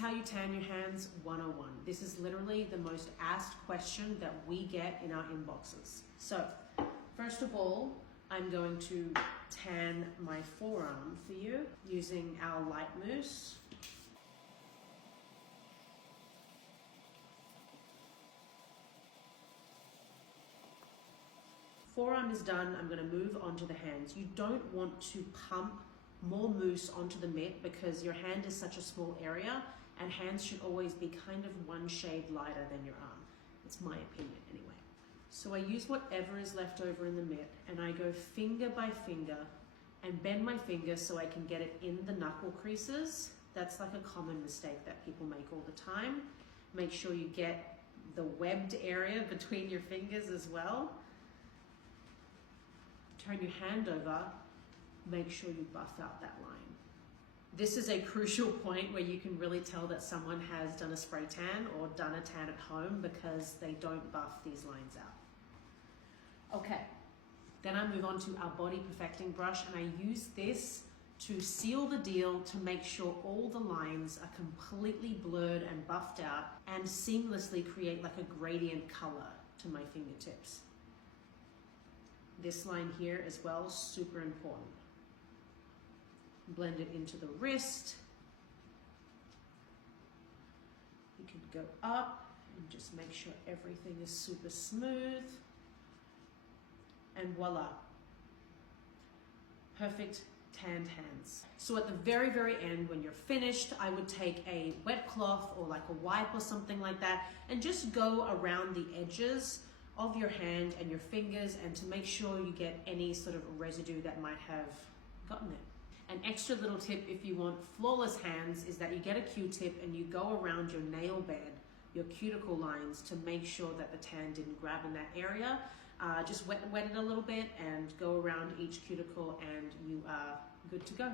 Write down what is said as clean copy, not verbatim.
how you tan your hands 101. This is literally the most asked question that we get in our inboxes. So, first of all, I'm going to tan my forearm for you using our light mousse. Forearm is done, I'm going to move on to the hands. You don't want to pump more mousse onto the mitt because your hand is such a small area and hands should always be kind of one shade lighter than your arm. It's my opinion anyway. So I use whatever is left over in the mitt and I go finger by finger and bend my finger so I can get it in the knuckle creases. That's like a common mistake that people make all the time. Make sure you get the webbed area between your fingers as well. Turn your hand over, make sure you buff out that line. This is a crucial point where you can really tell that someone has done a spray tan or done a tan at home because they don't buff these lines out. Okay, then I move on to our body perfecting brush and I use this to seal the deal to make sure all the lines are completely blurred and buffed out and seamlessly create like a gradient color to my fingertips. This line here as well, super important. Blend it into the wrist. You can go up and just make sure everything is super smooth. And voila, perfect tanned hands. So at the very, very end, when you're finished, I would take a wet cloth or like a wipe or something like that and just go around the edges of your hand and your fingers and to make sure you get any sort of residue that might have gotten it. An extra little tip if you want flawless hands is that you get a Q-tip and you go around your nail bed, your cuticle lines to make sure that the tan didn't grab in that area. Just wet it a little bit and go around each cuticle and you are good to go.